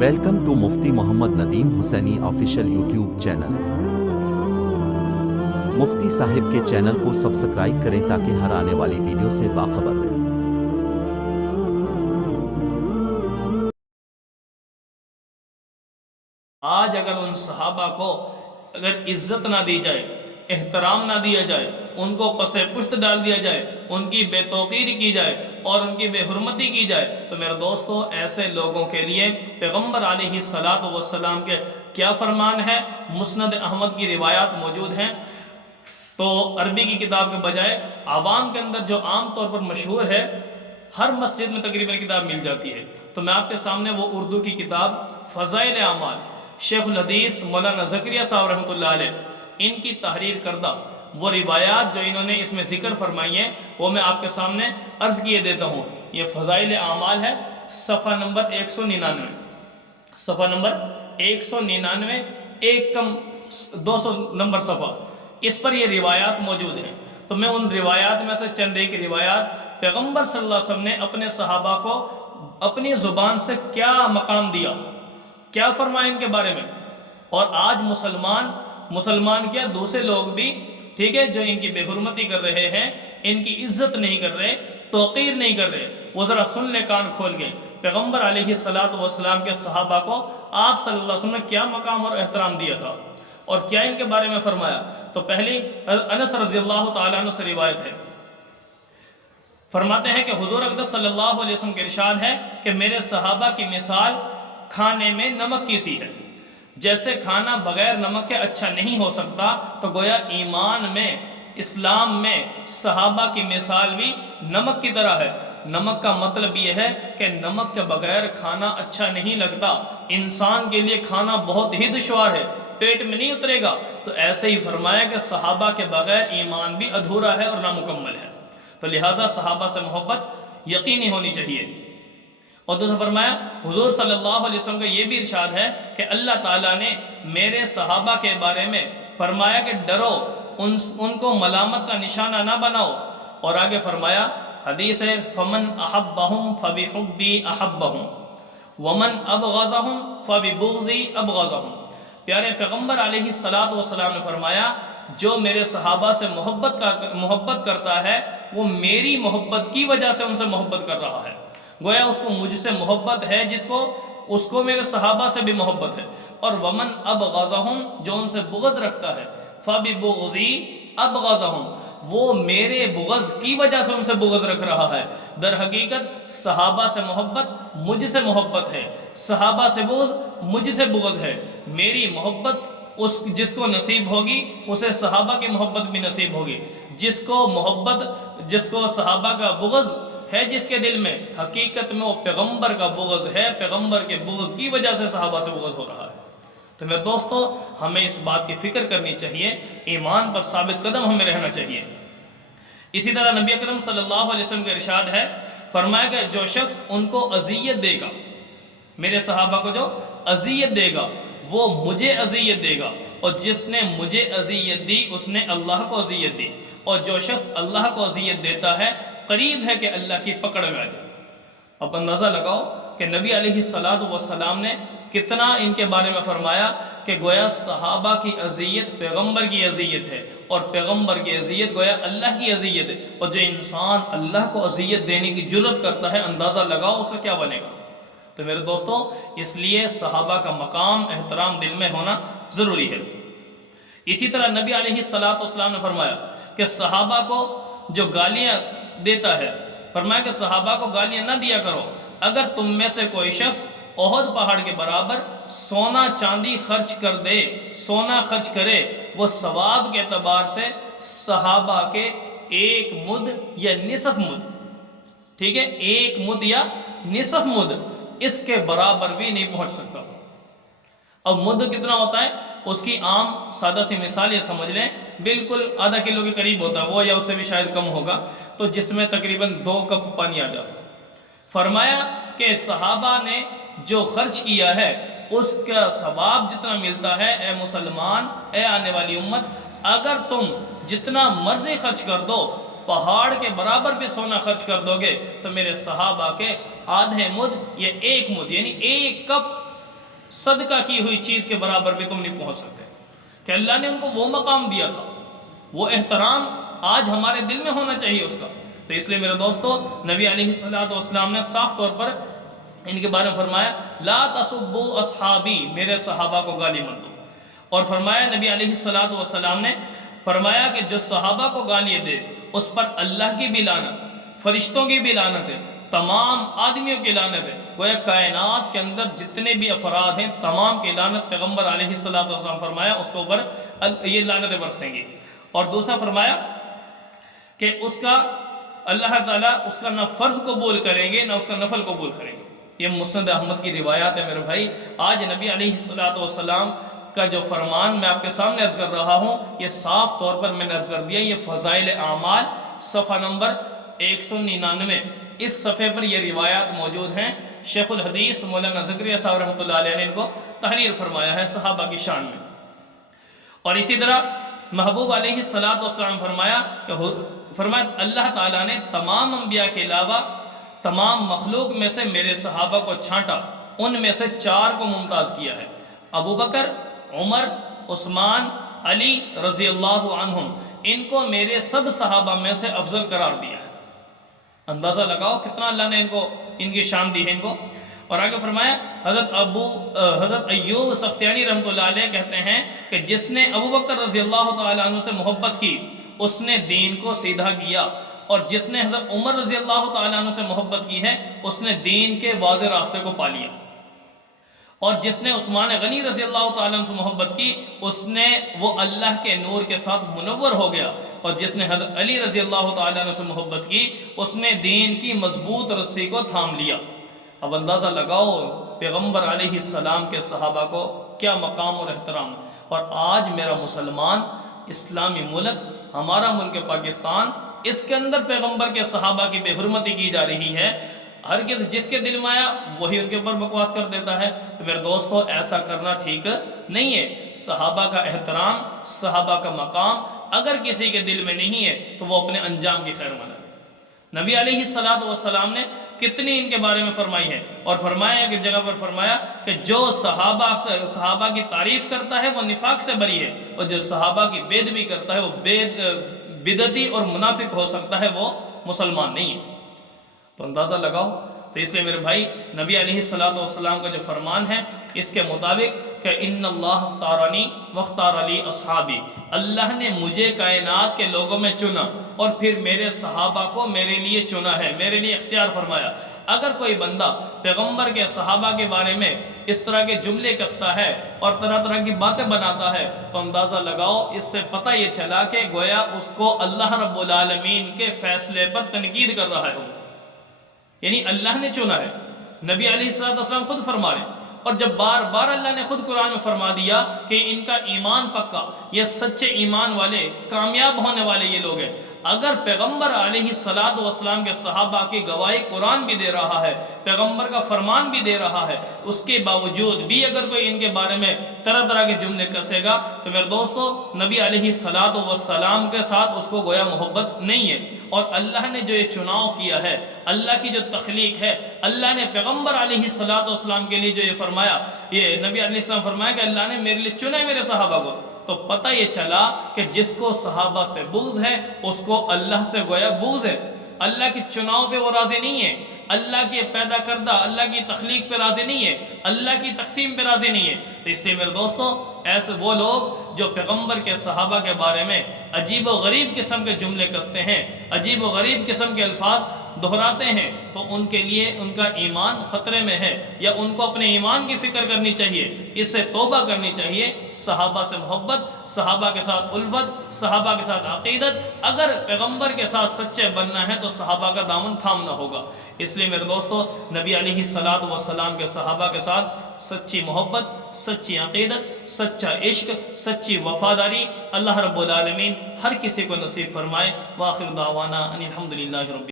Welcome to Mufti Muhammad Nadeem Hussaini official YouTube channel. Mufti صاحب کے channel کو سبسکرائب کریں تاکہ ہر آنے والی ویڈیو سے باخبر رہیں۔ آج اگر ان صحابہ کو عزت نہ دی جائے، احترام نہ دیا جائے، ان کو پس پشت ڈال دیا جائے، ان کی بے توقیری کی جائے اور ان کی بے حرمتی کی جائے، تو میرے دوستو ایسے لوگوں کے لیے پیغمبر علیہ السلام کے کیا فرمان ہے؟ مسند احمد کی روایات موجود ہیں۔ تو عربی کی کتاب کے بجائے عوام کے اندر جو عام طور پر مشہور ہے، ہر مسجد میں تقریباً کتاب مل جاتی ہے، تو میں آپ کے سامنے وہ اردو کی کتاب فضائل اعمال شیخ الحدیث مولانا زکریا صاحب رحمۃ اللہ علیہ ان کی تحریر کردہ وہ روایات جو انہوں نے اس میں ذکر فرمائی ہیں وہ میں آپ کے سامنے عرض کیے دیتا ہوں۔ یہ فضائل اعمال ہے، صفحہ نمبر 199، صفحہ نمبر 199، ایک کم 200 نمبر صفحہ، اس پر یہ روایات موجود ہیں۔ تو میں ان روایات میں سے چند ایک روایات پیغمبر صلی اللہ علیہ وسلم نے اپنے صحابہ کو اپنی زبان سے کیا مقام دیا، کیا فرمایا ان کے بارے میں، اور آج مسلمان کیا دوسرے لوگ بھی ٹھیک ہے جو ان کی بے حرمتی کر رہے ہیں، ان کی عزت نہیں کر رہے، توقیر نہیں کر رہے، وہ ذرا سن لے کان کھول کے پیغمبر علیہ السلام کے صحابہ کو آپ صلی اللہ علیہ وسلم نے کیا مقام اور احترام دیا تھا اور کیا ان کے بارے میں فرمایا۔ تو پہلی انس رضی اللہ تعالیٰ عنہ سے روایت ہے، فرماتے ہیں کہ حضور اقدس صلی اللہ علیہ وسلم کے ارشاد ہے کہ میرے صحابہ کی مثال کھانے میں نمک کی سی ہے، جیسے کھانا بغیر نمک کے اچھا نہیں ہو سکتا، تو گویا ایمان میں، اسلام میں صحابہ کی مثال بھی نمک کی طرح ہے۔ نمک کا مطلب یہ ہے کہ نمک کے بغیر کھانا اچھا نہیں لگتا، انسان کے لیے کھانا بہت ہی دشوار ہے، پیٹ میں نہیں اترے گا۔ تو ایسے ہی فرمایا کہ صحابہ کے بغیر ایمان بھی ادھورا ہے اور نامکمل ہے، تو لہٰذا صحابہ سے محبت یقینی ہونی چاہیے۔ اور دوسرا فرمایا حضور صلی اللہ علیہ وسلم کا یہ بھی ارشاد ہے کہ اللہ تعالیٰ نے میرے صحابہ کے بارے میں فرمایا کہ ڈرو، ان کو ملامت کا نشانہ نہ بناؤ، اور آگے فرمایا حدیث ہے فمن احبہم فبحبی احبہم ومن ابغضہم فببغضی ابغضہم۔ پیارے پیغمبر علیہ السلام نے فرمایا جو میرے صحابہ سے محبت کرتا ہے وہ میری محبت کی وجہ سے ان سے محبت کر رہا ہے، گویا اس کو مجھ سے محبت ہے اس کو میرے صحابہ سے بھی محبت ہے۔ اور ومن ابغضہم جو ان سے بغض رکھتا ہے، فببغضی ابغضہم وہ میرے بغض کی وجہ سے ان سے بغض رکھ رہا ہے۔ در حقیقت صحابہ سے محبت مجھ سے محبت ہے، صحابہ سے بغض مجھ سے بغض ہے۔ میری محبت جس کو نصیب ہوگی اسے صحابہ کی محبت بھی نصیب ہوگی، جس کو صحابہ کا بغض ہے جس کے دل میں، حقیقت میں وہ پیغمبر کا بغض ہے، پیغمبر کے بغض کی وجہ سے صحابہ سے بغض ہو رہا ہے۔ تو میرے دوستو ہمیں اس بات کی فکر کرنی چاہیے، ایمان پر ثابت قدم ہمیں رہنا چاہیے۔ اسی طرح نبی اکرم صلی اللہ علیہ وسلم کا ارشاد ہے، فرمایا کہ جو شخص ان کو اذیت دے گا، میرے صحابہ کو جو اذیت دے گا وہ مجھے اذیت دے گا، اور جس نے مجھے اذیت دی اس نے اللہ کو اذیت دی، اور جو شخص اللہ کو اذیت دیتا ہے قریب ہے کہ اللہ کی پکڑ میں آ جائے۔ اب اندازہ لگاؤ کہ نبی علیہ السلام نے کتنا ان کے بارے میں فرمایا کہ گویا صحابہ کی اذیت پیغمبر کی اذیت ہے، اور پیغمبر کی اذیت گویا اللہ کی اذیت ہے، اور جو انسان اللہ کو اذیت دینے کی جرت کرتا ہے اندازہ لگاؤ اس کا کیا بنے گا۔ تو میرے دوستو اس لیے صحابہ کا مقام احترام دل میں ہونا ضروری ہے۔ اسی طرح نبی علیہ السلام نے فرمایا کہ صحابہ کو جو گالیاں دیتا ہے، فرمایا کہ صحابہ کو گالیاں نہ دیا کرو، اگر تم میں سے کوئی شخص احد پہاڑ کے برابر سونا چاندی خرچ کرے وہ ثواب کے اعتبار سے صحابہ کے ایک مد یا نصف مد، ٹھیک ہے، ایک مد یا نصف مد اس کے برابر بھی نہیں پہنچ سکتا۔ اب مد کتنا ہوتا ہے اس کی عام سادہ سی مثال یہ سمجھ لیں، بالکل آدھا کلو کے قریب ہوتا ہے وہ، یا اس سے بھی شاید کم ہوگا، تو جس میں تقریباً 2 کپ پانی آ جاتا ہے۔ فرمایا کہ صحابہ نے جو خرچ کیا ہے اس کا ثواب جتنا ملتا ہے، اے مسلمان، اے آنے والی امت، اگر تم جتنا مرضی خرچ کر دو، پہاڑ کے برابر بھی سونا خرچ کر دو گے، تو میرے صحابہ کے آدھے مد یا ایک مد یعنی 1 کپ صدقہ کی ہوئی چیز کے برابر بھی تم نہیں پہنچ سکتے، کہ اللہ نے ان کو وہ مقام دیا تھا، وہ احترام آج ہمارے دل میں ہونا چاہیے اس کا۔ تو اس لیے میرے دوستو، نبی علیہ السلام نے صاف طور پر ان کے بارے میں فرمایا لا تسبوا اصحابی، میرے صحابہ کو گالی مت دو، اور فرمایا نبی علیہ السلام نے فرمایا کہ جو صحابہ کو گالی دے اس پر اللہ کی بھی لعنت، فرشتوں کی بھی لعنت ہے، تمام آدمیوں کی لعنت ہے، گویا کائنات کے اندر جتنے بھی افراد ہیں تمام کی لعنت پیغمبر علیہ السلام فرمایا اس کے اوپر یہ لعنتیں برسیں گی۔ اور دوسرا فرمایا کہ اس کا اللہ تعالیٰ اس کا نہ فرض قبول کریں گے نہ اس کا نفل قبول کریں گے۔ یہ مسند احمد کی روایات ہے میرے بھائی۔ آج نبی علیہ السلام کا جو فرمان میں آپ کے سامنے عرض کر رہا ہوں، یہ صاف طور پر میں نے عرض کر دیا، یہ فضائل اعمال صفحہ نمبر 199، اس صفحے پر یہ روایات موجود ہیں۔ شیخ الحدیث مولانا زکریا صاحب رحمۃ اللہ علیہ نے ان کو تحریر فرمایا ہے صحابہ کی شان میں۔ اور اسی طرح محبوب علیہ السلام فرمایا اللہ تعالیٰ نے تمام انبیاء کے علاوہ تمام مخلوق میں سے میرے صحابہ کو چھانٹا، ان میں سے 4 کو ممتاز کیا ہے، ابو بکر، عمر، عثمان، علی رضی اللہ عنہم، ان کو میرے سب صحابہ میں سے افضل قرار دیا ہے۔ اندازہ لگاؤ کتنا اللہ نے ان کی شان دی ہے ان کو۔ اور آگے فرمایا حضرت ایوب سختیانی رحمۃ اللہ علیہ کہتے ہیں کہ جس نے ابو بکر رضی اللہ تعالیٰ عنہ سے محبت کی اس نے دین کو سیدھا کیا، اور جس نے حضرت عمر رضی اللہ تعالیٰ عنہ سے محبت کی ہے اس نے دین کے واضح راستے کو پا لیا، اور جس نے عثمان غنی رضی اللہ تعالیٰ عنہ سے محبت کی اس نے وہ اللہ کے نور کے ساتھ منور ہو گیا، اور جس نے حضرت علی رضی اللہ تعالیٰ عنہ سے محبت کی اس نے دین کی مضبوط رسی کو تھام لیا۔ اب اندازہ لگاؤ پیغمبر علیہ السلام کے صحابہ کو کیا مقام اور احترام۔ اور آج میرا مسلمان اسلامی ملک، ہمارا ملک پاکستان، اس کے اندر پیغمبر کے صحابہ کی بے حرمتی کی جا رہی ہے، ہرگز جس کے دل میں آیا وہی ان کے اوپر بکواس کر دیتا ہے۔ تو میرے دوستو ایسا کرنا ٹھیک نہیں ہے۔ صحابہ کا احترام، صحابہ کا مقام اگر کسی کے دل میں نہیں ہے تو وہ اپنے انجام کی خیر مند ہے۔ نبی علیہ السلام نے کتنی ان کے بارے میں فرمائی ہے، اور فرمایا کہ جگہ پر فرمایا کہ جو صحابہ کی تعریف کرتا ہے وہ نفاق سے بری ہے، اور جو صحابہ کی بید بھی کرتا ہے وہ بدعتی اور منافق ہو سکتا ہے، وہ مسلمان نہیں ہے۔ تو اندازہ لگاؤ۔ تو اس لیے میرے بھائی نبی علیہ السلام کا جو فرمان ہے اس کے مطابق کہ ان اللہ اختارنی واختار علی اصحابی، اللہ نے مجھے کائنات کے لوگوں میں چنا اور پھر میرے صحابہ کو میرے لیے چنا ہے، میرے لیے اختیار فرمایا۔ اگر کوئی بندہ پیغمبر کے صحابہ کے بارے میں اس طرح کے جملے کستا ہے اور طرح طرح کی باتیں بناتا ہے تو اندازہ لگاؤ اس سے پتہ یہ چلا کہ گویا اس کو اللہ رب العالمین کے فیصلے پر تنقید کر رہا ہے، یعنی اللہ نے چنا ہے۔ نبی علیہ السلام خود فرما رہے ہیں، اور جب بار بار اللہ نے خود قرآن میں فرما دیا کہ ان کا ایمان پکا، یہ سچے ایمان والے کامیاب ہونے والے یہ لوگ ہیں، اگر پیغمبر علیہ السلام کے صحابہ کی گواہی قرآن بھی دے رہا ہے، پیغمبر کا فرمان بھی دے رہا ہے، اس کے باوجود بھی اگر کوئی ان کے بارے میں طرح طرح کے جملے کسے گا تو میرے دوستو نبی علیہ السلام کے ساتھ اس کو گویا محبت نہیں ہے۔ اور اللہ نے جو یہ چناؤ کیا ہے، اللہ کی جو تخلیق ہے، اللہ نے پیغمبر علیہ السلام کے لیے جو یہ فرمایا، یہ نبی علیہ السلام فرمایا کہ اللہ نے میرے لیے چنا ہے میرے صحابہ کو، تو پتہ یہ چلا کہ جس کو صحابہ سے بغض ہے اس کو اللہ سے گویا بغض ہے۔ اللہ کی چناؤ پہ وہ راضی نہیں ہے، اللہ کے پیدا کردہ اللہ کی تخلیق پہ راضی نہیں ہے، اللہ کی تقسیم پہ راضی نہیں ہے۔ تو اس لیے میرے دوستو ایسے وہ لوگ جو پیغمبر کے صحابہ کے بارے میں عجیب و غریب قسم کے جملے کستے ہیں، عجیب و غریب قسم کے الفاظ دہراتے ہیں، تو ان کے لیے ان کا ایمان خطرے میں ہے، یا ان کو اپنے ایمان کی فکر کرنی چاہیے، اس سے توبہ کرنی چاہیے۔ صحابہ سے محبت، صحابہ کے ساتھ الفت، صحابہ کے ساتھ عقیدت، اگر پیغمبر کے ساتھ سچے بننا ہے تو صحابہ کا دامن تھامنا ہوگا۔ اس لیے میرے دوستو نبی علیہ السلام کے صحابہ کے ساتھ سچی محبت، سچی عقیدت، سچا عشق، سچی وفاداری اللہ رب العالمین ہر کسی کو نصیب فرمائے۔ وآخر دعوانا ان الحمدللہ رب